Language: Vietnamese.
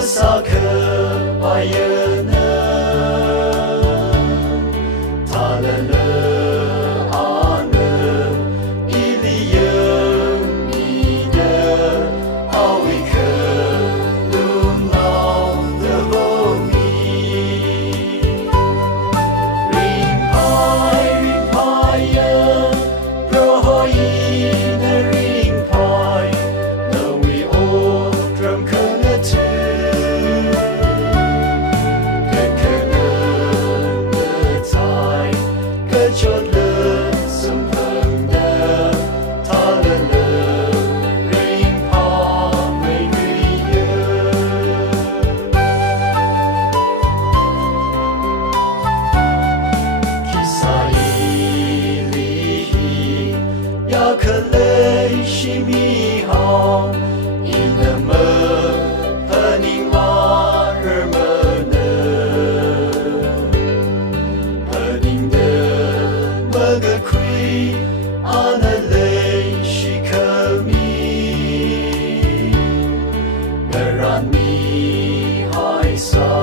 sa kebayana talala ane iliyan ida awike lumlaw the homi ring pai ya prohoi na ring pai na we all drum kana tu chốt lơ sum phăng đơ tha lơ lơ ring pa mây nguy yơ kisai li hi ya khờ lê shi mi hao in the mơ hân hoa rơ mơ the Cree on a lake she me, where on me high side.